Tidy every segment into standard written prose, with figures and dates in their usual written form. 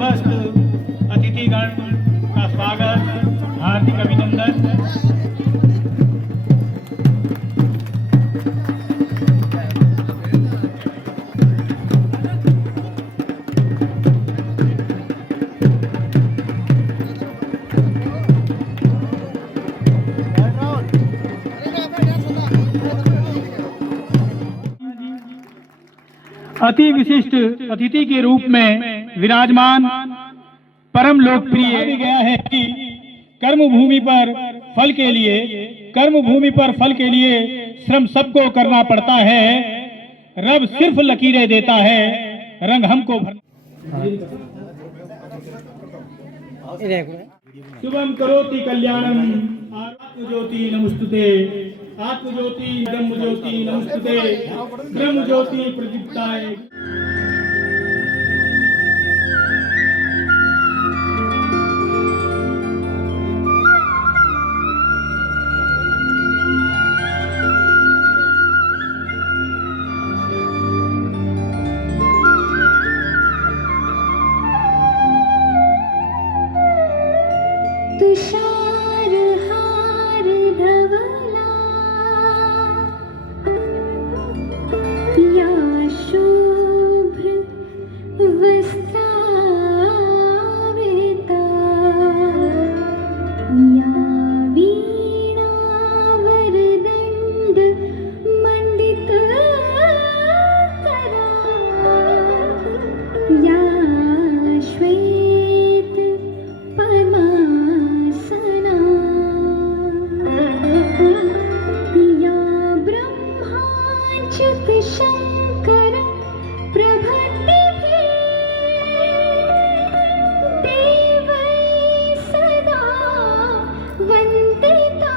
समस्त अतिथिगण का स्वागत, हार्दिक अभिनंदन। अति विशिष्ट अतिथि के रूप में विराजमान परम लोकप्रिय भी गया है कि कर्मभूमि पर फल के लिए श्रम सबको करना पड़ता है। रब सिर्फ लकीरें देता है, रंग हमको शुभम करोति कल्याणम आत्मज्योति नमस्तुते, आत्मज्योति ब्रह्मज्योति नमस्तुते, ब्रह्मज्योति प्रदीप्ताय। तुषार हार धवला या शुभ्र वस्त्रावृता या वीणा वरदंड मंडित करा या श्वेत पद्मासना या ब्रह्माच्युत शंकर प्रभृतिभिः देवैः सदा वन्दिता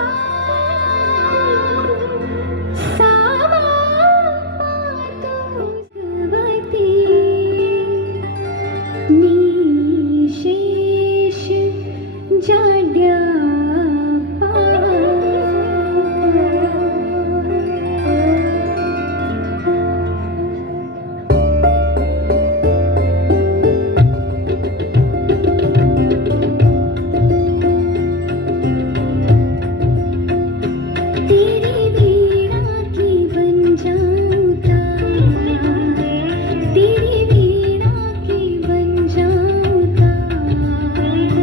सा मातु भगवती निशेष जाड्या तेरी वीणा की बन जाऊं तार, तेरी वीणा की बन जाऊं तार,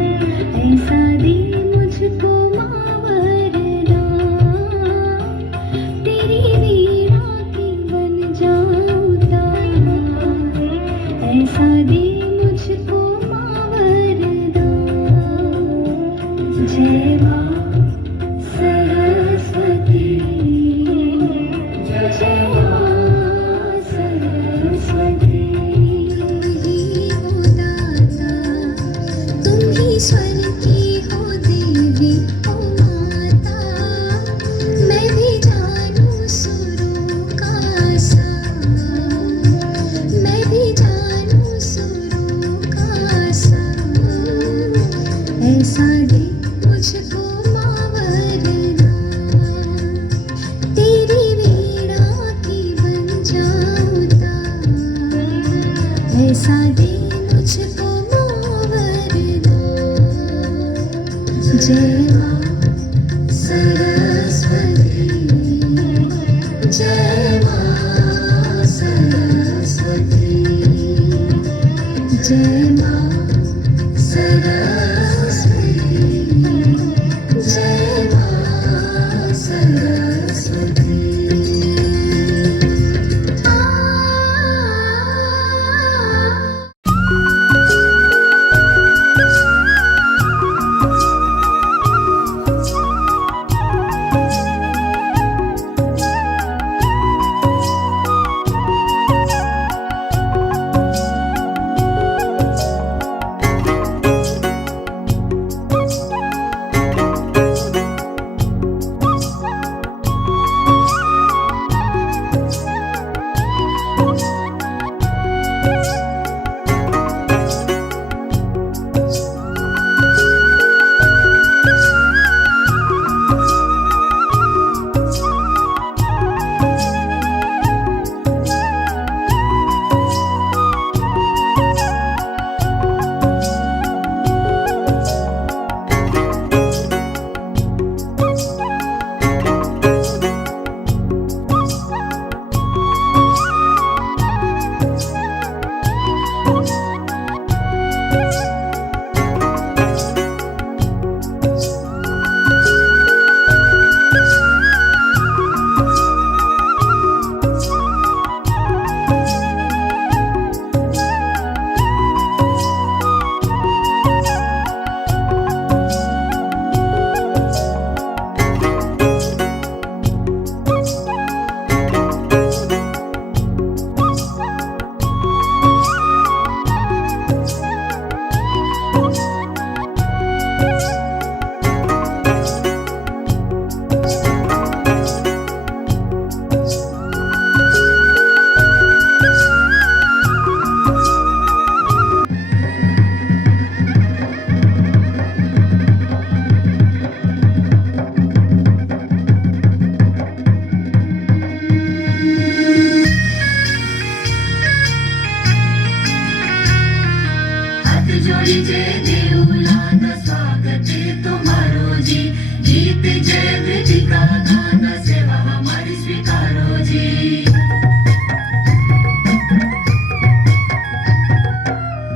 ऐसा दे मुझको मावरना, तेरी वीणा की बन जाऊं तार, ऐसा दे मुझको मावरना। जय मां सरस्वती, जय मां सरस्वती। हो दाता, तुम ही स्वर की हो देवी, ओ माता। मैं भी जानूं सुरों का सार, मैं भी जानूं सुरों का सार, ऐसा दे मुझको मावरना, तेरी वीणा की बन जाऊं तार, ऐसा दे मुझको मावरना। जय मां सरस्वती, जय मां सरस्वती, जय मां सरस्वती, जय मां सरस्वती। विजय देऊलाना स्वागत तुम्हारो जी, गीत जय विधि का गाना सेवा हमारी स्वीकारो जी।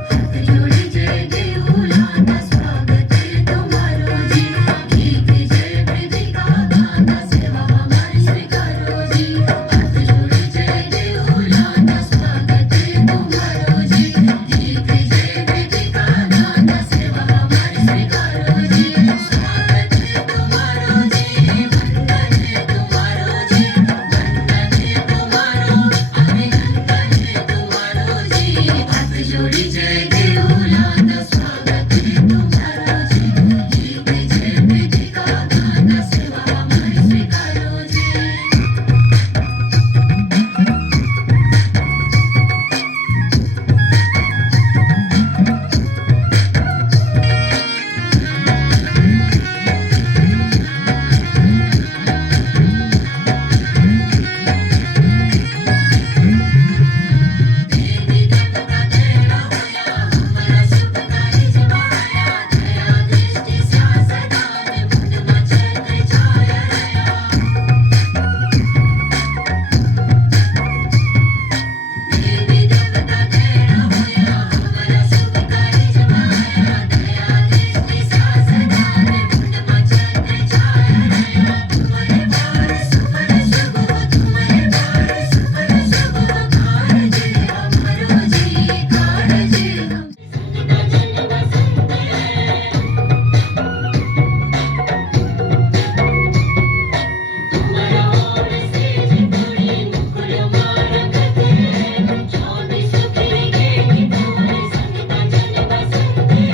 हाथ जोड़ी जय देऊलाना स्वागत तुम्हारो जी, गीत जय विधि का गाना सेवा हमारी स्वीकारो जी। हाथ जोड़ी जय देऊलाना स्वागत तुम्हारो जी, गीत जय विधि का गाना सेवा हमारी स्वीकारो जी। स्वागत तुम्हारो जी, वंदन तुम्हारो जी, वंदन तुम्हारो, अभिनंदन तुम्हारो जी। हाथ जोड़ी जय देऊलाना स्वागत तुम्हारो जी, गीत जय विधि का गाना सेवा हमारी स्वीकारो जी। देवी देवता तेरा होया, हमारा सुख काज माया, दया दृष्टि सासदान मुंड मचत छाया रया। देवी देवता तेरा होया, हमारा सुख काज माया, दया दृष्टि सासदान मुंड मचत छाया रया। तुम्हारे बार सुपर शुभ, तुम्हारे बार सुपर शुभ, कारज हमारो जी, कारज हम संत जन बसंत है। तुम्हारा और सेज पूरी मुकुर मारगत है, चौबी सुखी के तुम्हारे संत जन बसंत है।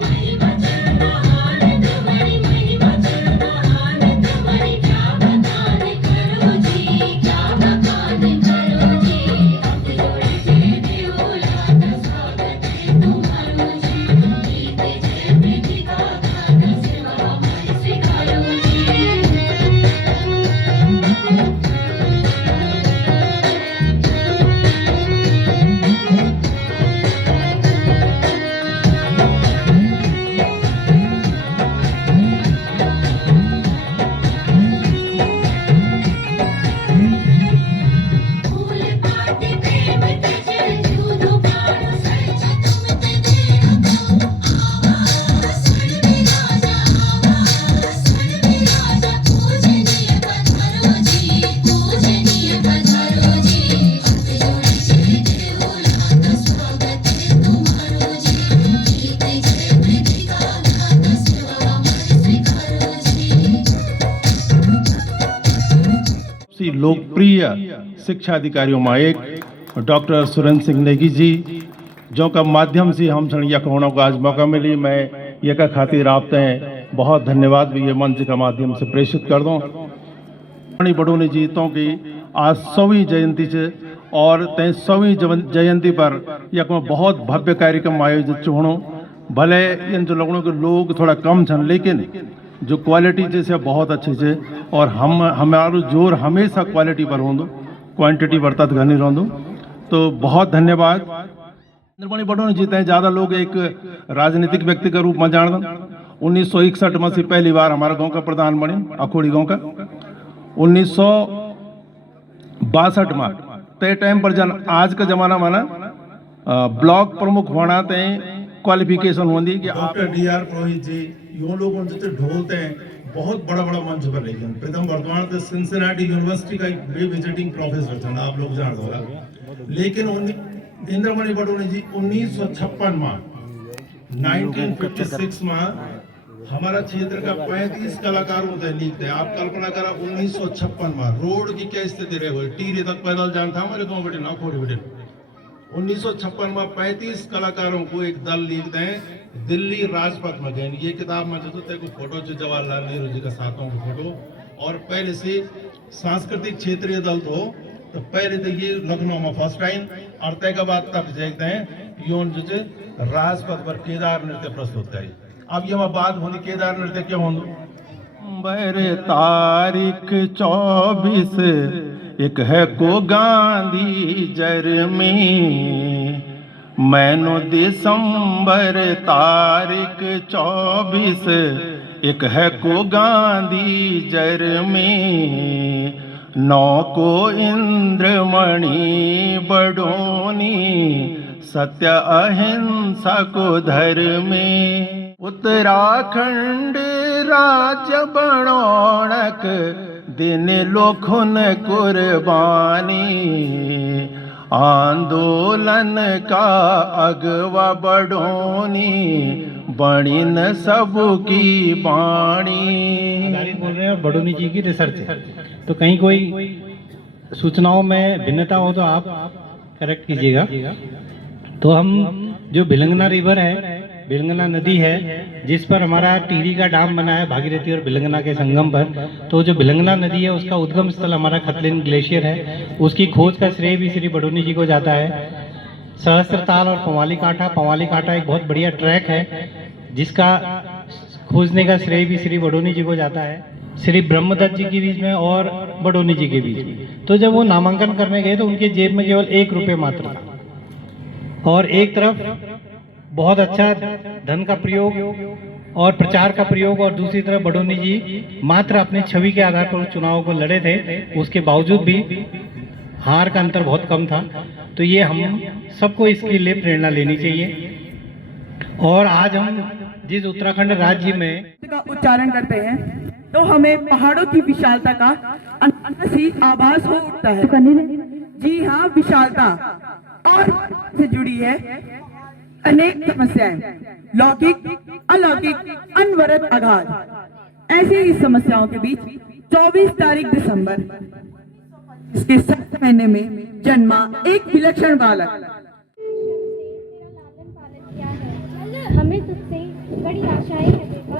महिमा चरण महान तुम्हारी, महिमा चरण महान तुम्हारी, क्या बखान करो जी, क्या बखान करो जी। हाथ जोड़े जय देऊलाना स्वागत तुम्हारो जी, गीत जय विधि का गाना सेवा हमारी स्वीकारो जी। फूल पात प्रेम तज जूदो पाणो सर्च तुम ते देहतो। आवा स्वर विराजा, आवा स्वर विराजा, पूजनीय पधारो जी, पूजनीय पधारो जी। हाथ जोड़े जय देऊलाना स्वागत तुम्हारो जी, गीत जय विधि का गाना सेवा हमारी स्वीकारो जी। सबसे लोकप्रिय शिक्षा अधिकारियों में एक डॉक्टर सुरेंद्र सिंह नेगी जी, जो का माध्यम से हम सण यक होने को आज मौका मिली। मैं यक खातिर आपते बहुत धन्यवाद भी ये मंच का माध्यम से प्रेषित कर दूं। बड़ोनी जी तो की आज 100वीं जयंती से और तय 100वीं जयंती पर यक में बहुत भव्य कार्यक्रम आयोजित होनो। भले इन जो लोगों के लोग थोड़ा कम छन, लेकिन जो क्वालिटी जैसे बहुत अच्छी से, और हमारो जोर हमेशा क्वालिटी पर होंदो, क्वांटिटी पर तक घनी रहंदो। तो बहुत धन्यवाद। निर्मणी बड़ोनी जीते ज़्यादा लोग एक राजनीतिक व्यक्ति के रूप में जान। 1961 में से पहली बार हमारा गांव का प्रधान बने, अखोड़ी गांव का। 1962 में तय टाइम पर जन आज का जमाना में ना ब्लॉक प्रमुख होना तय क्वालिफिकेशन होती कि डॉक्टर D.R. पुरोहित जी यूं लोग जो ढोलते हैं बहुत बड़ा बड़ा मंच पर लेकिन प्रथम वर्तमान तो सिंसिनाटी यूनिवर्सिटी का एक विजिटिंग प्रोफेसर था, आप लोग जान होगा। लेकिन इंद्रमणि बड़ोनी जी 1956 में 1956 में हमारा क्षेत्र का 35 कलाकार होते लिखते। आप कल्पना करा 1956 में रोड की क्या स्थिति रहे हुई, टीरे तक पैदल जान था हमारे गाँव बेटे नाखोड़ी बेटे। 1956 में 35 कलाकारों को एक दल लिखते हैं दिल्ली राजपथ में गए। ये किताब में जो थे फोटो जो जवाहरलाल नेहरू जी का साथों की फोटो, और पहले से सांस्कृतिक क्षेत्रीय दल तो पहले तो ये लखनऊ में फर्स्ट टाइम, और तय के बाद तक देखते हैं योन जो राजपथ पर केदार नृत्य प्रस्तुत करी। अब ये बात होनी केदार नृत्य क्यों हो बरे तारीख 24 एक है को गांधी जर में मैनो दिसंबर तारीख 24 एक है को गांधी जर में, 9 को इंद्रमणि बडोनी, सत्य अहिंसा को धर्मे। उत्तराखंड राज्य बनौणक दिन लोखुन कुर्बानी, आंदोलन का अगवा बडोनी, बड़ी न सबकी बाणी। बोल रहे हैं और बडोनी जी की रिसर्च है, तो कहीं कोई सूचनाओं में भिन्नता हो तो आप करेक्ट कीजिएगा। तो हम जो भिलंगना रिवर है, भिलंगना नदी है, जिस पर हमारा टिहरी का डाम बना है भागीरथी और भिलंगना के संगम पर, तो जो भिलंगना नदी है उसका उद्गम स्थल हमारा खतलिन ग्लेशियर है। उसकी खोज का श्रेय भी श्री बडोनी जी को जाता है। सहस्त्रताल और पवाली कांटा एक बहुत बढ़िया ट्रैक है जिसका खोजने का श्रेय भी श्री बडोनी जी को जाता है, श्री ब्रह्मदत्त जी के बीच में और बडोनी जी के बीच में। तो जब वो नामांकन करने गए तो उनके जेब में केवल 1 रुपये मात्र था, और एक तरफ बहुत अच्छा धन का प्रयोग और प्रचार का प्रयोग, और दूसरी तरफ बडोनी जी मात्र अपनी छवि के आधार पर चुनाव को लड़े थे। उसके बावजूद भी हार का अंतर बहुत कम था। तो ये हम सबको इसके लिए प्रेरणा लेनी चाहिए। और आज हम जिस उत्तराखंड राज्य में का उच्चारण करते हैं तो हमें पहाड़ों की विशालता का अनसी आभास हो उठता है। जी हाँ, विशालता और से जुड़ी है अनेक समस्याएं, लौकिक, अलौकिक, अनवरत आघात। ऐसी ही समस्याओं के बीच 24 तारीख दिसंबर इसके 7 महीने में जन्मा एक विलक्षण बालक। हमें तुझसे बड़ी आशाएं हैं बेटा।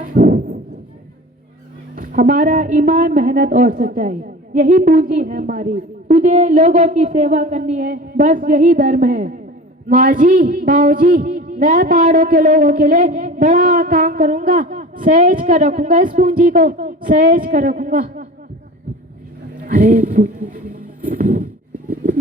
हमारा ईमान, मेहनत और सच्चाई यही पूंजी है हमारी। तुझे लोगों की सेवा करनी है, बस यही धर्म है। माँ जी, बाबूजी, मैं पहाड़ों के लोगों के लिए बड़ा काम करूंगा, सहेज कर रखूंगा, इस पूंजी को सहेज कर रखूंगा। अरे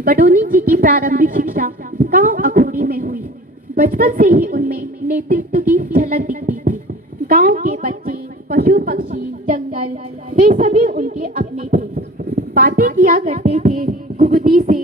बडोनी जी की प्रारंभिक शिक्षा गांव अखोड़ी में हुई। बचपन से ही उनमें नेतृत्व की झलक दिखती थी। गांव के बच्चे, पशु पक्षी, जंगल, वे सभी उनके अपने थे। बातें किया करते थे घुघुती से।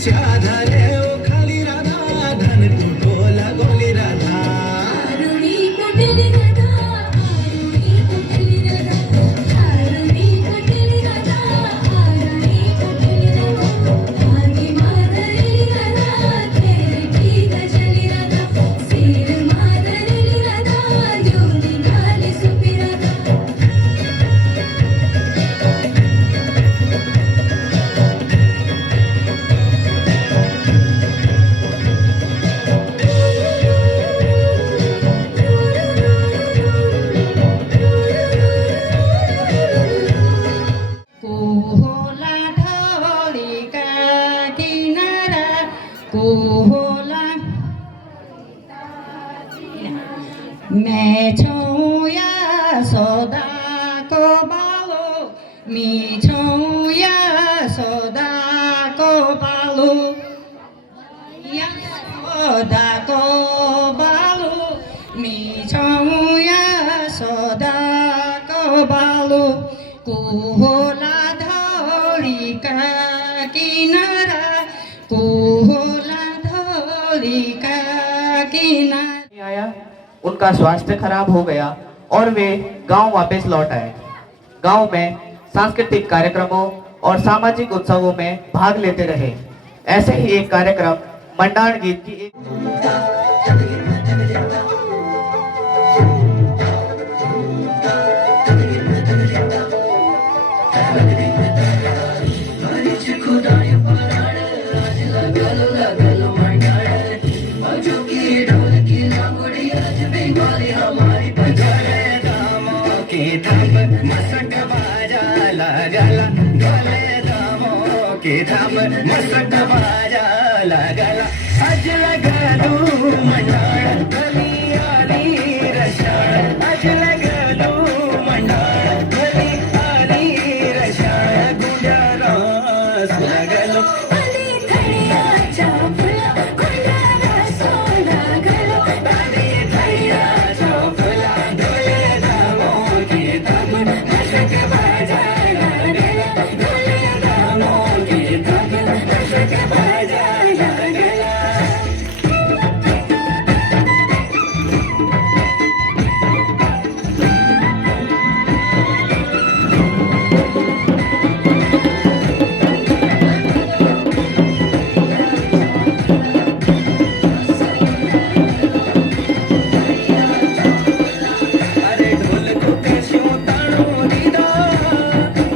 झाले ओ खाली राधा धन कुठोला गोली राधा आरुणी कुठली राधा आरुणी कुठली राधा आरुणी कुठली राधा आरुणी कुठली राधा आगे माधरी राधा तेरे ठीक चली राधा सिर माधरी राधा यो निघाली सुपी राधा कोहोला ढोली का किनारा कोहोला मैं छूं या सौदा को बालो मी छूं या सौदा को बालो या सौदा को बालो मी छूं या सौदा को बालो कोहोला धौली का किनारा कोहोला धौली का किनारा आया, उनका स्वास्थ्य खराब हो गया और वे गांव वापस लौट आए। गांव में सांस्कृतिक कार्यक्रमों और सामाजिक उत्सवों में भाग लेते रहे। ऐसे ही एक कार्यक्रम मंडाण गीत की मसक बाजा लगला ढोले दामों के थाप मसक बाजा लगला अज लगलू मंडाण गली आली रशाण अज लगलू मंडाण गली आली रशाण गुंडरास लगलो अली खड़िया चौफला गुंडारा सोना गलो अली खड़िया चौफला ढोले दामों के थाप मसक बाजा लगला ढोले दामों के थाप मसक बाजा लगला अरे ढोल को कैस्यों ताणो दीदा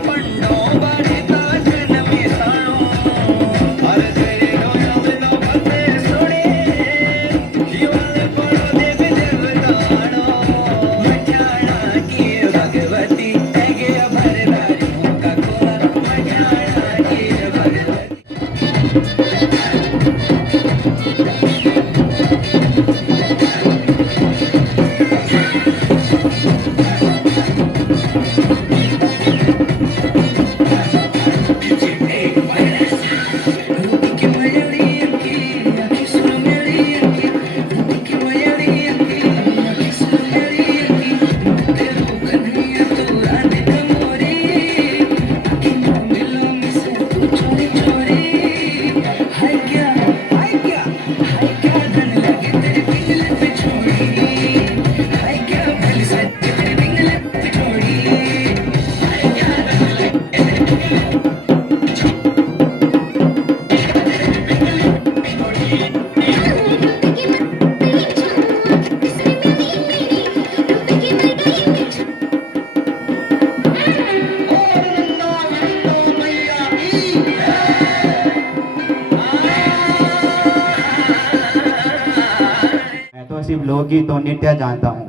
पंडो बारिता जन में ताणो अरे तेरे नो भक्ते सुने जीवाले पड़ो देव देवताणो मचाना की भगवती ऐगे भरदारियों का खोला मचाना की भगवती मैं तो सिर्फ लोकगीत और नृत्य जानता हूँ।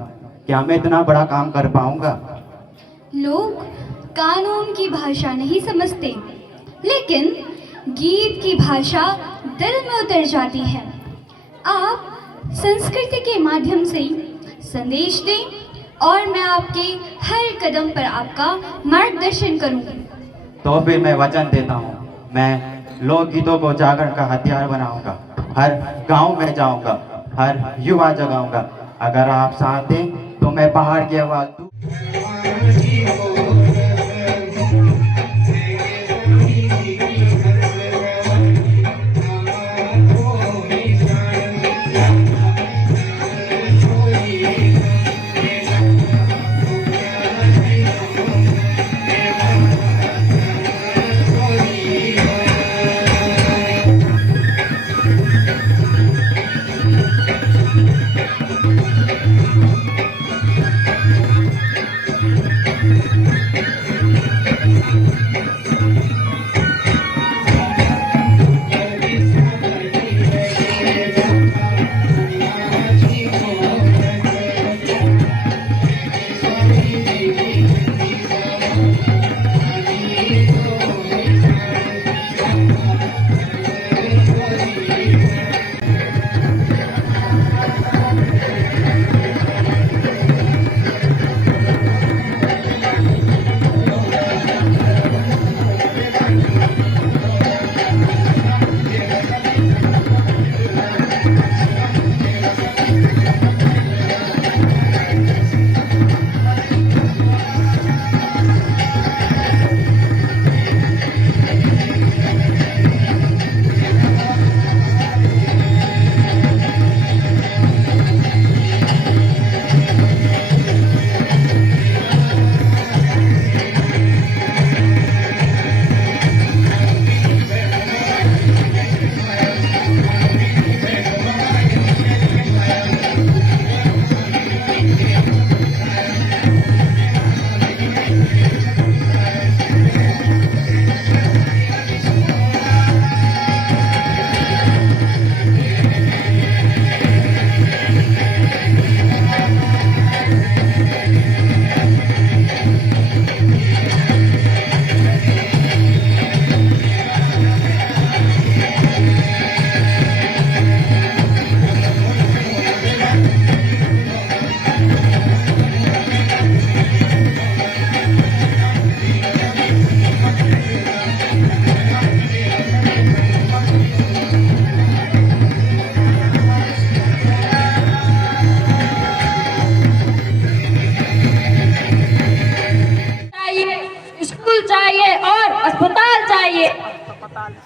क्या मैं इतना बड़ा काम कर पाऊंगा? लोग कानून की भाषा नहीं समझते, लेकिन गीत की भाषा दिल में उतर जाती है। आप संस्कृति के माध्यम से संदेश दें और मैं आपके हर कदम पर आपका मार्गदर्शन करूंगी। तो फिर मैं वचन देता हूँ, मैं लोकगीतों को जागरण का हथियार बनाऊंगा। हर गांव में जाऊंगा, हर युवा जगाऊंगा। अगर आप साथ दें तो मैं पहाड़ की आवाज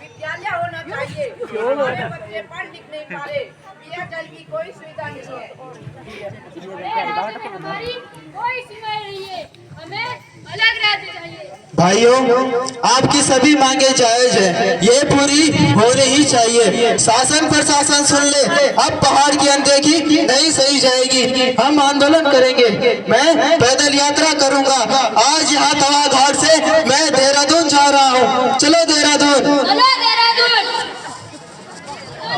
विद्यालय होना चाहिए। हमारे बच्चे पढ़ लिख नहीं पा रहे, पेय जल की कोई सुविधा नहीं है। हमारी कोई सीमा नहीं है, हमें अलग राज्य चाहिए। भाइयों, आपकी सभी मांगे जायज है, ये पूरी होनी ही चाहिए। शासन प्रशासन सुन ले, अब पहाड़ की अनदेखी नहीं सही जाएगी। हम आंदोलन करेंगे, मैं पैदल यात्रा करूंगा। आज यहाँ तवा घाट से मैं देहरादून जा रहा हूँ। चलो देहरादून।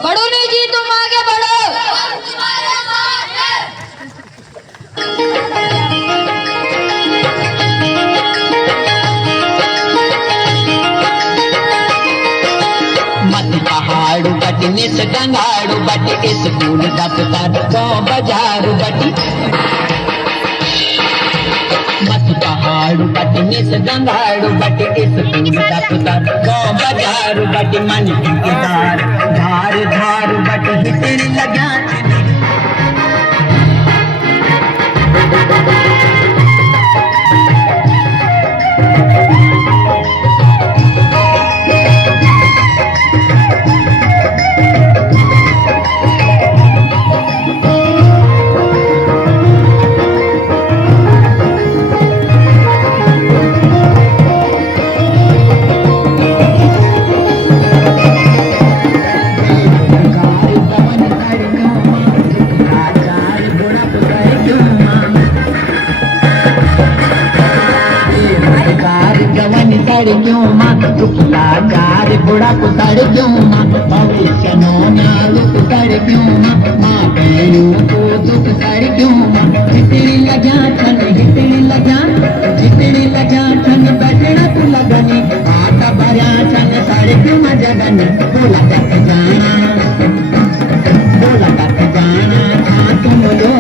बढ़ो नहीं जी, तुम आगे बढ़ो। पहाड़ू बटी निस डंगाड़ू बटी स्कूल दफ्तर गाँव बाजारू बटी मत पहाड़ू बटी निस डंगाड़ू बटी स्कूल दफ्तर गाँव बाजारू बटी मन ठेकेदार धार धार बटी हितरी लगा बुढ़ा कुतर क्यों माँ भविष्य नो नालुक कर क्यों माँ बहनों को दुख कर क्यों माँ जितनी लगा ठन बैठना तू लगनी आता भरा ठन सारे क्यों मजा बनी बोला तक जाना था तुम लोग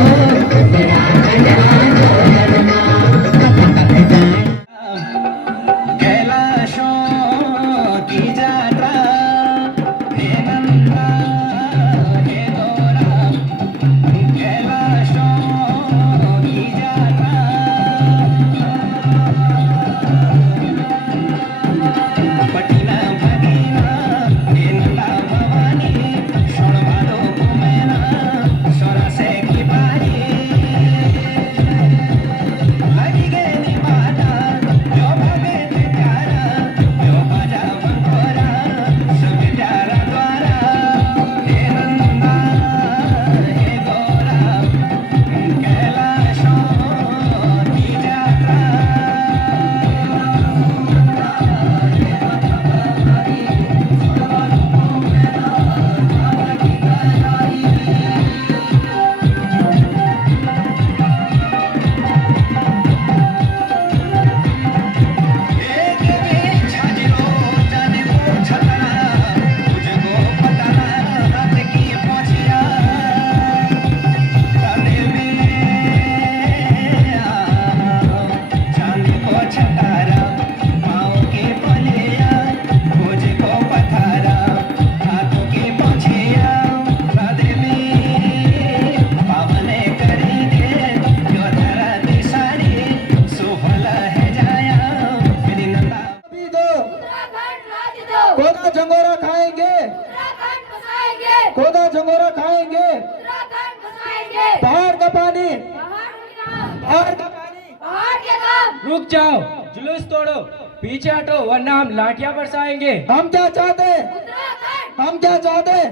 खोदा झंगोरा खाएंगे, पहाड़ का पानी, पहाड़ का पानी, पहाड़ के काम। रुक जाओ, जुलूस तोड़ो, पीछे हटो वरना हम लाठियां बरसाएंगे। हम क्या चाहते हैं? हम क्या चाहते हैं?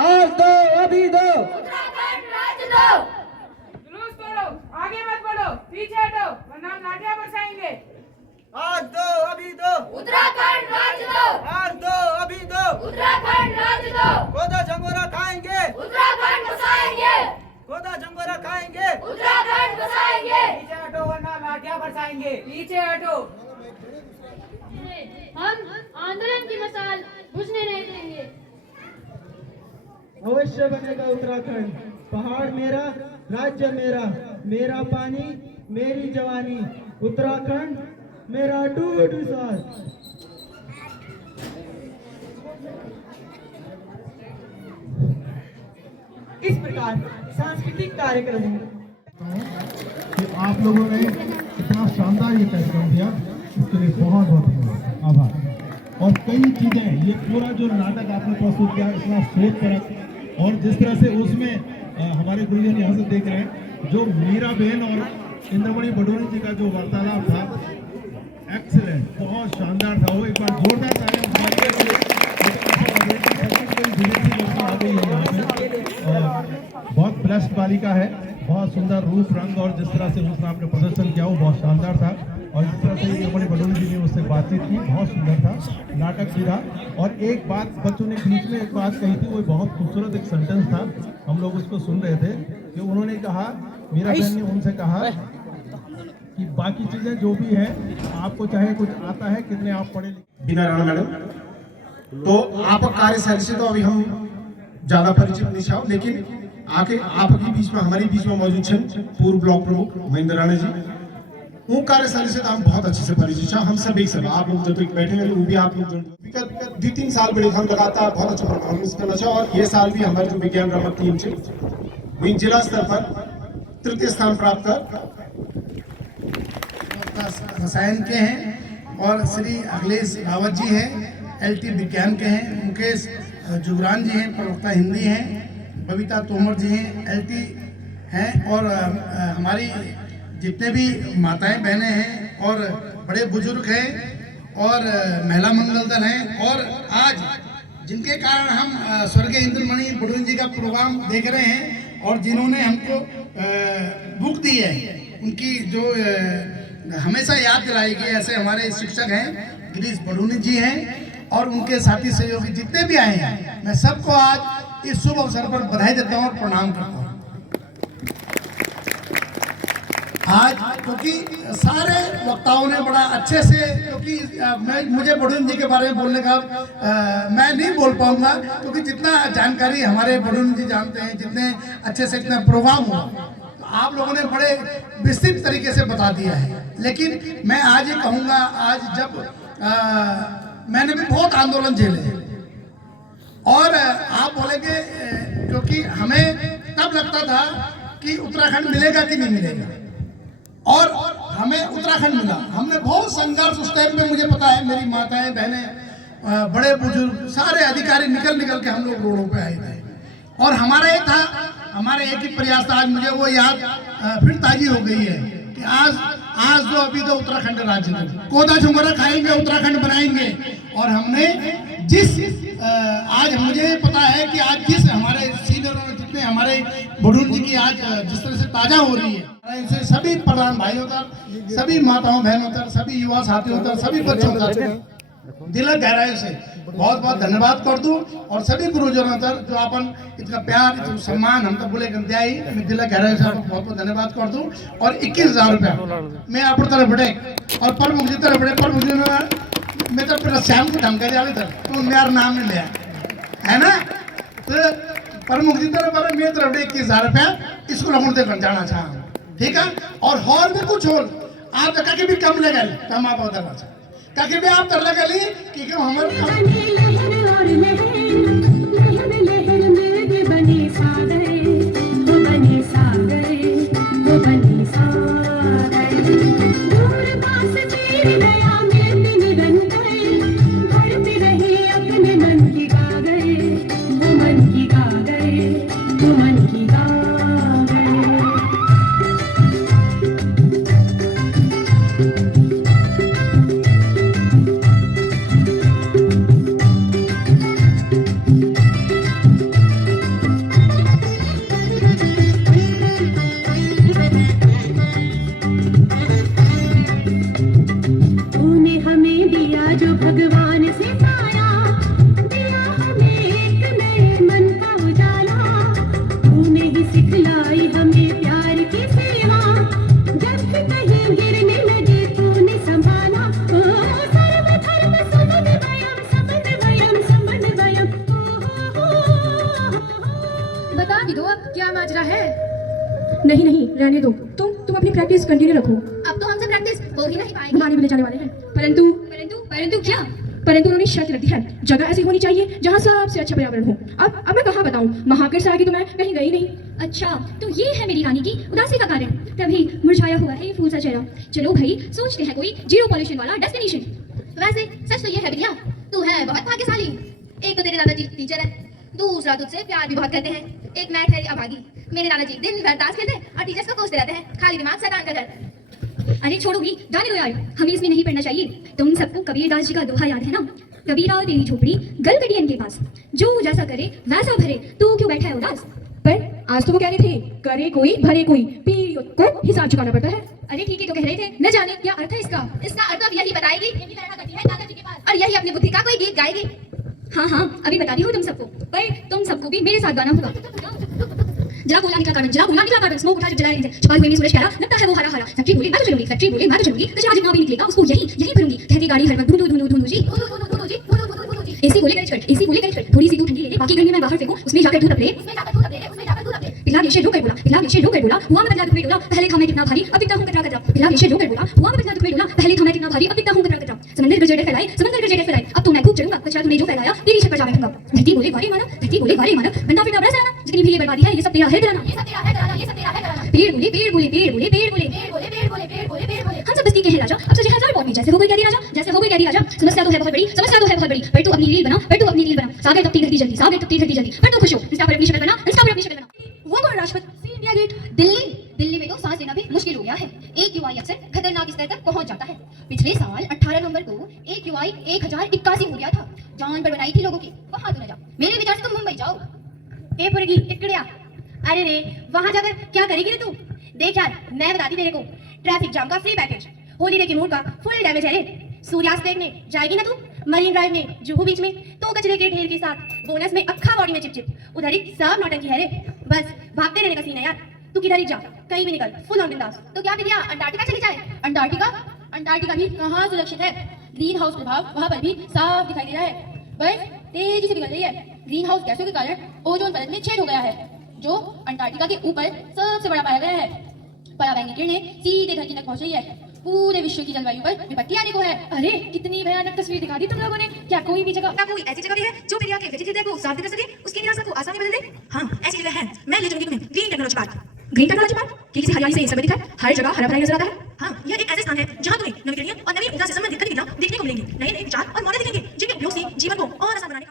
आज दो, अभी दो, राज्य दो। जुलूस तोड़ो, आगे मत बढ़ो, पीछे हटो वरना हम लाठियां बरसाएंगे। आज दो, अभी दो, उत्तराखंड राज्य दो। आज दो, अभी दो, उत्तराखंड राज्य दो। खोदा झंगोरा खाएंगे, उत्तराखंड बसाएंगे, खोदा झंगोरा खाएंगे, उत्तराखंड बसाएंगे। पीछे हटो वरना लाठियां बरसाएंगे। पीछे हटो। हम आंदोलन की मसाल बुझने नहीं देंगे। अवश्य बनेगा उत्तराखंड, पहाड़ मेरा, राज्य मेरा, मेरा पानी, मेरी जवानी, उत्तराखंड मेरा अटूट विश्वास। इस प्रकार सांस्कृतिक कार्यक्रम कि आप लोगों ने इतना शानदार ये कार्यक्रम दिया, इसके लिए बहुत बहुत आभार। और कई चीजें, ये पूरा जो नाटक आपने प्रस्तुत किया इतना सोचपरक, और जिस तरह से उसमें हमारे गुरुजन यहाँ से देख रहे हैं, जो मीरा बहन और इंद्रमणि बडोनी जी का जो वार्तालाप था, एक्सीलेंट, बहुत शानदार था। वो एक बार जोरदार तालियां बहुत ब्लेस्ड बालिका है, बहुत सुंदर रूप रंग, और जिस तरह से उसने आपने प्रदर्शन किया वो बहुत शानदार था। और जिस तरह से इंद्रमणि बडोनी जी ने उससे बातचीत की, बहुत सुंदर था, नाटक भी था। और एक बात बच्चों ने बीच में एक बात कही थी, वो बहुत खूबसूरत एक सेंटेंस था, हम लोग उसको सुन रहे थे, कि उन्होंने कहा, मीरा बहन ने उनसे कहा कि बाकी चीजें जो भी है आपको चाहे कुछ आता है, कितने आप पढ़े लिखे। बीना राणा मैडम, तो आप कार्यशैली से तो अभी हम ज्यादा परिचित नहीं छाओ, लेकिन आके आपके बीच में, हमारे बीच में मौजूद छन पूर्व ब्लॉक प्रमुख महेंद्र राणा जी, वो कार्यशैली से तो हम बहुत अच्छे से परिचित छा। हम सब एक सब आप लोग जो बैठे हैं वो भी आप लोग 2-3 साल बड़े हम लगातार बहुत अच्छा परफॉर्मेंस करना चाह, और ये साल भी हमारे जो विज्ञान रमत टीम से जिला स्तर पर 3य स्थान प्राप्त कर रसायन के हैं, और श्री अखिलेश रावत जी हैं LT विज्ञान के हैं, मुकेश जुगरान जी हैं प्रवक्ता हिंदी हैं, बबीता तोमर जी हैं LT हैं, और हमारी जितने भी माताएं बहनें हैं और बड़े बुजुर्ग हैं और महिला मंगल दल हैं, और आज जिनके कारण हम स्वर्गीय इंद्रमणि बडोनी जी का प्रोग्राम देख रहे हैं, और जिन्होंने हमको बुक दी है, उनकी जो हमेशा याद दिलाएगी, ऐसे हमारे शिक्षक हैं गिरीश बडोनी जी हैं, और उनके साथी सहयोगी जितने भी आए हैं, मैं सबको आज इस शुभ अवसर पर बधाई देता हूँ और प्रणाम करता हूँ। आज क्योंकि सारे वक्ताओं ने बड़ा अच्छे से, क्योंकि मुझे बडोनी जी के बारे में बोलने का मैं नहीं बोल पाऊंगा, क्योंकि जितना जानकारी हमारे बडोनी जी जानते हैं, जितने अच्छे से इतना प्रोग्राम हुआ, तो आप लोगों ने बड़े विस्तृत तरीके से बता दिया है। लेकिन मैं आज ये कहूँगा, आज जब मैंने भी बहुत आंदोलन झेले, और आप बोलेंगे, क्योंकि हमें तब लगता था कि उत्तराखंड मिलेगा कि नहीं मिलेगा, और हमें उत्तराखंड मिला। हमने बहुत संघर्ष उस टाइम पे, मुझे पता है, मेरी माताएं बहनें बड़े बुजुर्ग सारे अधिकारी निकल के हम लोग रोडों पे आए थे, और हमारा ये था, हमारे एक ही प्रयास था। आज मुझे वो याद फिर ताजी हो गई है कि आज जो अभी तो उत्तराखंड राज्य में कोदा झुमरा खाएंगे, उत्तराखंड बनाएंगे। और हमने जिस आज मुझे पता है कि आज जिस हमारे सीनियरों ने, जितने हमारे बडोनी जी की आज जिस तरह से ताजा हो रही है, इनसे सभी प्रधान भाइयों तक, सभी माताओं बहनों तक, सभी युवा साथियों तक, सभी बच्चों तक दिल गहराई से बहुत बहुत धन्यवाद कर दूं, और सभी गुरुजनों तक जो अपन इतना प्यार, इतना सम्मान हम तो बोले दिया ही, मैं दिल गहराई से आपको बहुत बहुत धन्यवाद कर दूं। और 21,000 रुपया मैं आप तरफ बढ़े, और पर मुझे तरफ बढ़े, पर मुझे मैं तो फिर श्याम को ढंग कर दिया, तो मेरा नाम नहीं लिया है ना, तो प्रमुख जी तरफ बढ़े, मेरे तरफ 21,000 रुपया स्कूल हम जाना चाह, ठीक है। और भी कुछ हो, आप कहीं भी कम लगे तो हम आप कहीं भी आप तर लगे कि नहीं रहने दो, तुम अपनी प्रैक्टिस कंटिन्यू रखो। अब तो हमसे प्रैक्टिस हो ही नहीं पाएगी। घुमाने भी ले जाने वाले हैं, परंतु क्या? परंतु उन्होंने शर्त रखी है, जगह ऐसी होनी चाहिए जहाँ सबसे अच्छा पर्यावरण हो। अब मैं कहाँ बताऊँ, महावीर से आगे तो मैं कहीं गई नहीं। अच्छा, तो ये है मेरी रानी की उदासी का कारण, तभी मुरझाया हुआ है ये फूल सा चेहरा। चलो भाई, सोचते हैं कोई जीरो पॉल्यूशन वाला डेस्टिनेशन। वैसे सच तो ये है बिटिया, तू है बहुत भाग्यशाली। एक तो तेरे दादाजी टीचर है, दूसरा तुझसे प्यार भी बहुत करते हैं। एक मैं ठहरी अभागी, मेरे दादाजी दिन भर ताश खेलते हैं और टीचर्स को कोसते रहते हैं, खाली दिमाग शैतान का घर। अरे छोड़ोगी, जाने दो यार, हमें इसमें नहीं पढ़ना चाहिए। तुम सबको कबीरदास जी का दोहा याद है ना? कबीरा तेरी झोपड़ी गलगटियन के पास, जो जैसा करे वैसा भरे, तू क्यों बैठा है उदास? पर आज तो वो कह रहे थे, करे कोई भरे कोई, पीढ़ियों को हिसाब चुकाना पड़ता है। अरे ठीक है, तो कह रहे थे, न जाने क्या अर्थ है इसका। इसका अर्थ अब यही बताएगी, यही लड़का करती है दादाजी के पास, और यही अपनी बुद्धि का कोई गीत गाएगी। हाँ हाँ, अभी बता रही हूँ तुम सबको, पर तुम सबको भी मेरे साथ गाना होगा। जरा गोला निकला कार्बन, जरा गोला निकला कार्बन, स्मोक उठा जब जलाए इंजन, छुपा हुए में सूरज प्यारा, लगता है वो हरा हरा। फैक्ट्री बोले मैं तो चलूंगी, फैक्ट्री बोले मैं तो चलूंगी, कचरा जितना भी निकलेगा उसको यही यही भरूंगी। ठहरी गाड़ी हर वक्त धुंधु धुंधु धुंधु जी, एसी बोले कर, एसी बोले कर, थोड़ी सी दूर ठंडी ले ले, बाकी गर्मी में बाहर फेंको, उसमें जाकर दूध अपने, उसमें जाकर दूध अपने, उसमें जाकर दूध अपने। पिला ग्लेशियर रो कर बोला, पिला ग्लेशियर रो कर बोला, हुआ मैं बदला दुख में डोला, पहले था मैं कितना भारी, अब दिखता हूँ कतरा कतरा। पिला ग्लेशियर रो कर बोला, हुआ मैं बदला दुख में डोला, पहले था मैं कितना भारी, अब दिखता हूँ कतरा कतरा। समंदर गरजेटे फैलाए, समंदर गरजेटे फैलाए, अब तो मैं खूब चढ़ूंगा, कचरा तूने जो फैलाया तेरी छत पर जा बैठूंगा। धरती बोले गाड़ी माना, धरती बोले गाड़ी माना, बंदा फिर बरस आना, जितनी भी ये बर्बादी है ये सब तेरा है डराना, ये सब तेरा है डराना, ये सब तेरा है डराना। पेड़ बोले पेड़ बोले पेड़ बोले पेड़ बोले पेड़ बोले पेड़ बोले पेड़ बोले पेड़ बोले, हम सब बस्ती के हैं राजा, अब सजे हजार पौध में, जैसे हो गई कहती राजा, जैसे हो गई कहती राजा। समस्या तो है बहुत बड़ी, समस्या तो है बहुत बड़ी, पर तू अपनी रील बना, पर तू अपनी रील बना, सागर तपती घटती जल्दी, सागर तपती घटती जल्दी, पर तू खुश हो, इंस्टा पर अपनी शक्ल बना, इंस्टा पर अपनी शक्ल बना। वो कौन राष्ट्रपति? इंडिया गेट दिल्ली, दिल्ली में तो सांस लेना भी मुश्किल हो गया है। AQI अक्सर खतरनाक स्तर तक पहुंच जाता है। पिछले साल 18 नवंबर को AQI 1081 हो गया था। जान पर बनाई थी लोगों की, वहां तो न जाओ, मेरे विचार से तुम मुंबई जाओ। ए पुरगी इकड़िया, अरे रे वहां जाकर क्या करेगी रे तू? देख यार, मैं बताती तेरे को, ट्रैफिक जाम का फ्री पैकेज, होलीडे की मूड का फुल डैमेज है रे। सूर्यास्त देखने जाएगी ना तू मरीन ड्राइव में, जुहू बीच में, तो कचरे के ढेर के साथ, बोनस में अक्खा बॉडी में चिपचिप, उधर ही सब नौटंकी है रे। बस भागते रहने का सीन है यार, तू किधर ही जा, कहीं भी निकल, फुल ऑन बिंदास। तो क्या बिटिया अंटार्कटिका चली जाए? अंटार्कटिका, अंटार्कटिका भी कहाँ सुरक्षित है? ग्रीन हाउस प्रभाव वहां पर भी साफ दिखाई दे रहा है, बस तेजी से बिगड़ रही है। ग्रीन हाउस गैसों के कारण ओजोन परत में छेद हो गया है, जो अंटार्कटिका के ऊपर सबसे बड़ा पाया गया है। पराबैंगनी किरणें सीधे धरती तक पहुंच रही है, पूरे विश्व की जलवायु पर विपत्ति आने को है। अरे कितनी भयानक तस्वीर दिखा दी तुम लोगों ने। क्या कोई भी जगह, क्या कोई ऐसी जगह भी है जो मेरी आंखें व्यथित को साफ कर सके, उसकी निराशा को आसानी बदल दे? हाँ, ऐसी जगह है, मैं ले चलूंगी तुम्हें green technology park. Green technology park कि किसी हरियाली से सब दिखा, हर जगह हरा भरा नजर आता है। हाँ, यह एक ऐसा स्थान है जहाँ तुम्हें नवीकरणीय और नवीन ऊर्जा से संबंधित गतिविधियां देखने को मिलेंगी, नए नए विचार और मॉडल दिखेंगे, जिनके उपयोग से जीवन को और आसान बनाने का।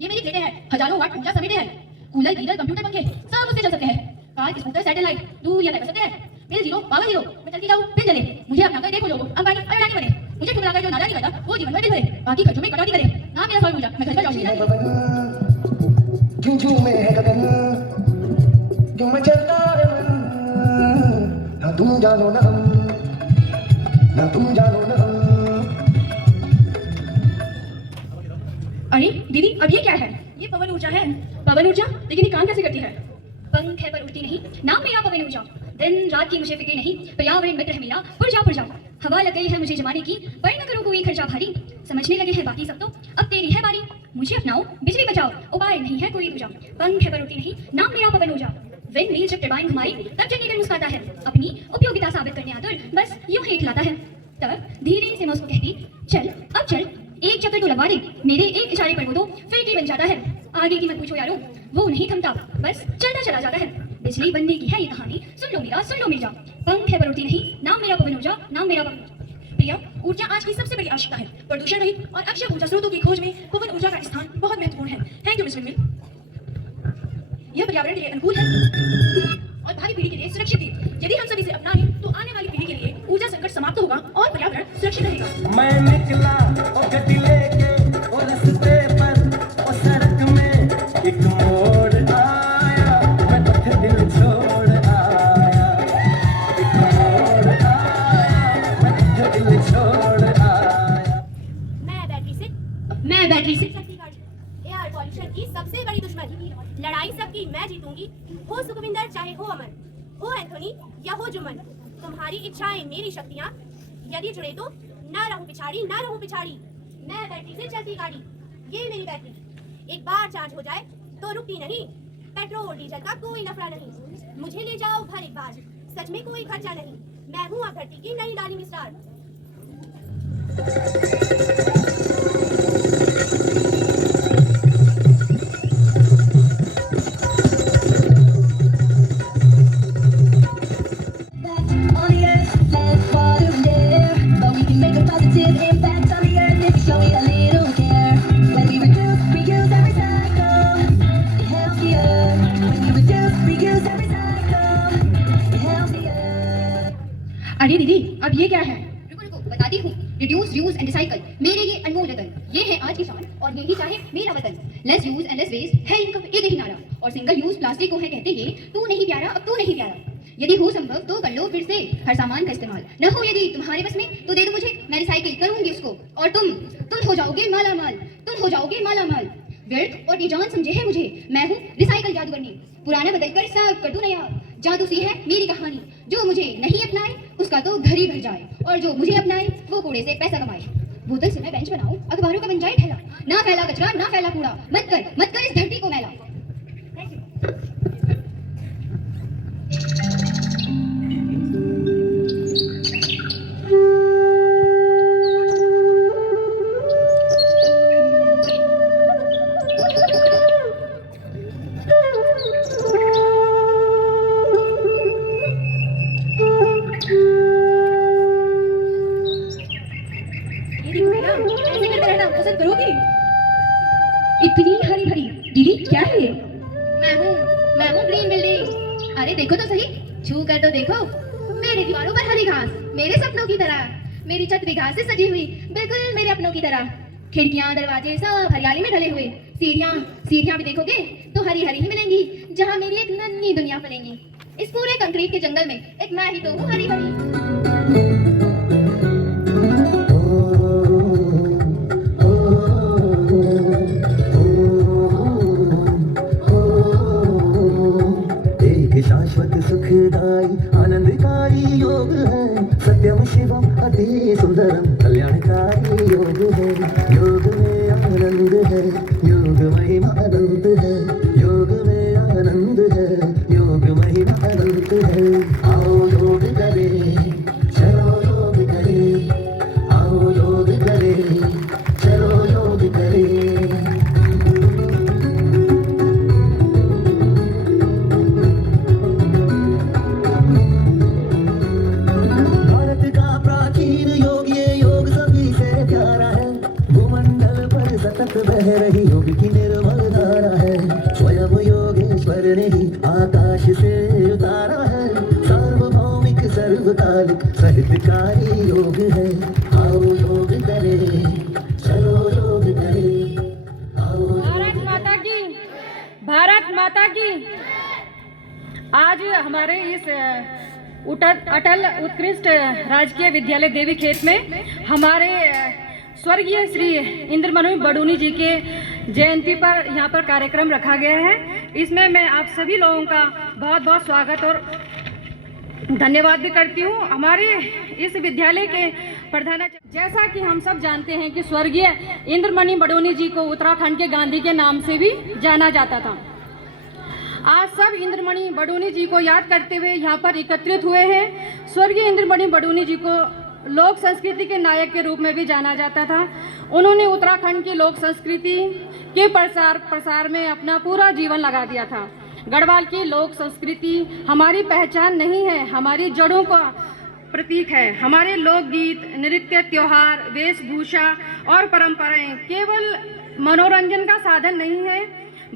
ये मेरी प्लेटें हैं, हजारों वाट ऊर्जा समेटे हैं, कूलर, गीजर, कंप्यूटर, पंखे सब उससे चल सकते हैं। कार, स्कूटर, सैटेलाइट दूर या तय कर सकते हैं। बिल जीरो, पावर जीरो, मैं चलती जाऊँ फिर जले, मुझे अपना कर देखो लोगो, अंबानी अडानी बने, मुझे ठुकरा कर जो नादानी करता वो जीवन भर बिल भरे, बाकी खर्चों में कटौती करे, ना मेरा सौर ऊर्जा, मैं घर पर जाऊंगी। तुम जानो ना तुम जानो ना। अरे दीदी, अब ये क्या है? ये पवन ऊर्जा है। पवन ऊर्जा? लेकिन ये काम कैसे करती है? पंख है पर उड़ती नहीं, नाम मेरा पवन ऊर्जा, दिन रात की मुझे फिक्र नहीं, पर्यावरण मित्र है मेरा, पुरजा। हवा लग गई है मुझे जमाने की, पर न करूँ कोई खर्चा भारी, समझने लगे हैं बाकी सब तो, अब तेरी है बारी, मुझे अपनाओ, बिजली बचाओ, उपाय नहीं है कोई दूजा। पंख है पर उड़ती नहीं, नाम मेरा पवन ऊर्जा, विंड मिल जब टरबाइन घुमाई तब जनरेटर मुस्कुराता है, अपनी उपयोगिता साबित करने आतुर बस यूं ही खिलाता है। तब धीरे से मैं उसको कहती, चल अब चल, एक चक्कर तो लगवा दे, मेरे एक इशारे पर वो तो फिर की बन जाता है। आगे की मत पूछो यारो, वो नहीं थमता, बस चलता चला जाता है। बिजली बनने की है ये कहानी, सुन लो मेरा। पंख है पर उड़ती नहीं, नाम मेरा पवन ऊर्जा, नाम मेरा पवन ऊर्जा। प्रिया, ऊर्जा आज की सबसे बड़ी आवश्यकता है। प्रदूषण रहित और अक्षय ऊर्जा स्रोतों की खोज में पवन ऊर्जा का स्थान बहुत महत्वपूर्ण है। Thank you miss Vinmil. यह पर्यावरण के लिए अनुकूल है और भावी पीढ़ी के लिए सुरक्षित है। यदि हम सभी से अपनाएं तो आने वाली पीढ़ी के लिए ऊर्जा संकट समाप्त होगा और पर्यावरण सुरक्षित रहेगा। मैं निकला और गड्डी लेके और रास्ते पर और सड़क में एक मोड़ आया, मैं तो फिर दिल छोड़ आया, एक मोड़ आया, मैं तो दिल छोड़ आया। मैं बैटरी से एयर पॉल्यूशन की सबसे बड़ी दुश्मन, लड़ाई सबकी मैं जीतूंगी, हो सुखविंदर चाहे हो अमन, हो एंथोनी या हो जुमन, तुम्हारी इच्छाएं मेरी शक्तियां, यदि जुड़े तो ना रहूं पिछाड़ी, मैं बैटरी से चलती गाड़ी, ये मेरी बैटरी, एक बार चार्ज हो जाए तो रुकती नहीं, पेट्रोल डीजल का कोई नफरा नहीं, मुझे ले जाओ घर एक बार, सच में कोई खर्चा नहीं, मैं हूँ अब धरती की नई डाली मिस्टार। अब ये क्या है? रुको रुको बताती हूँ। रिड्यूस, यूज एंड रिसाइकल मेरे ये अनमोल रतन, ये है आज की शान और यही चाहे मेरा वतन। Less use and less waste है इनका एक ही नारा, और सिंगल यूज प्लास्टिक को है कहते ये तू नहीं प्यारा अब तू नहीं प्यारा। यदि हो संभव तो कर लो फिर से हर सामान का इस्तेमाल, न हो यदि तुम्हारे बस में तो दे दो मुझे, मैं रिसाइकिल करूंगी उसको और तुम हो जाओगे माला माल, तुम हो जाओगे माला माल। व्यर्थ और बेजान समझे है मुझे, मैं हूँ रिसाइकल जादूगरनी, पुराना बदलकर सब कटू नया। जादू सी है मेरी कहानी, जो मुझे नहीं अपनाए उसका तो घर ही भर जाए, और जो मुझे अपनाए वो कूड़े से पैसा कमाए। बोतल से मैं बेंच बनाऊं, अखबारों का बन जाए ठेला, ना फैला कचरा ना फैला कूड़ा, मत कर इस धरती को मैला। इतनी हरी भरी दीदी क्या है ये? मैं हूँ ग्रीन बिल्डिंग। अरे देखो तो सही, छू कर तो देखो, मेरी दीवारों पर हरी घास मेरे सपनों की तरह, मेरी छत भी घास से सजी हुई बिल्कुल मेरे अपनों की तरह, खिड़कियां दरवाजे सब हरियाली में ढले हुए, सीढ़ियां भी देखोगे तो हरी हरी ही मिलेंगी, जहाँ मेरी एक नन्ही दुनिया फैलेंगी। इस पूरे कंक्रीट के जंगल में एक मैं ही तो हूँ हरी भरी। शाश्वत सुखदाई आनंदकारी योग है, सत्यम शिवम अति सुंदरम कल्याणकारी योग है। योग में आनंद है, योग महिमा अनंत है, योग में आनंद है, योग महिमा अनंत है। आओ योग करें, चलो योग करें, आओ योग करें, चलो योग करें। बह रही योग की निर्मल धारा है, स्वयं योगेश्वर ने ही आकाश से उतारा है, सार्वभौमिक सर्वकालिक साहित्यकारी योग है। आओ योग करें, चलो योग करें, आओ। भारत माता की, भारत माता की। आज हमारे इस अटल उत्कृष्ट राजकीय विद्यालय देवी खेत में हमारे स्वर्गीय श्री इंद्रमणि बडूनी जी के जयंती पर यहाँ पर कार्यक्रम रखा गया है। इसमें मैं आप सभी लोगों का बहुत बहुत स्वागत और धन्यवाद भी करती हूँ। हमारे इस विद्यालय के प्रधानाचार्य, जैसा कि हम सब जानते हैं कि स्वर्गीय इंद्रमणि बडूनी जी को उत्तराखंड के गांधी के नाम से भी जाना जाता था। आज सब इंद्रमणि बडूनी जी को याद करते हुए यहाँ पर एकत्रित हुए हैं। स्वर्गीय इंद्रमणि बडूनी जी को लोक संस्कृति के नायक के रूप में भी जाना जाता था। उन्होंने उत्तराखंड की लोक संस्कृति के प्रसार में अपना पूरा जीवन लगा दिया था। गढ़वाल की लोक संस्कृति हमारी पहचान नहीं है, हमारी जड़ों का प्रतीक है। हमारे लोकगीत, नृत्य, त्योहार, वेशभूषा और परंपराएं केवल मनोरंजन का साधन नहीं है,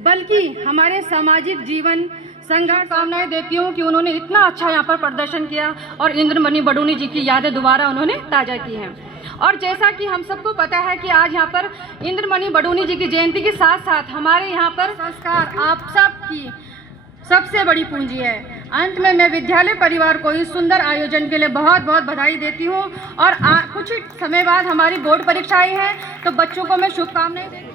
बल्कि हमारे सामाजिक जीवन संघर्ष। कामनाएं देती हूँ कि उन्होंने इतना अच्छा यहाँ पर प्रदर्शन किया और इंद्रमणि बडूनी जी की यादें दोबारा उन्होंने ताज़ा की हैं। और जैसा कि हम सबको पता है कि आज यहाँ पर इंद्रमणि बडूनी जी की जयंती के साथ साथ हमारे यहाँ पर संस्कार आप सब की सबसे बड़ी पूंजी है। अंत में मैं विद्यालय परिवार को इस सुंदर आयोजन के लिए बहुत बहुत बधाई देती हूँ। और कुछ ही समय बाद हमारी बोर्ड परीक्षाएं हैं, तो बच्चों को मैं शुभकामनाएं देती हूँ।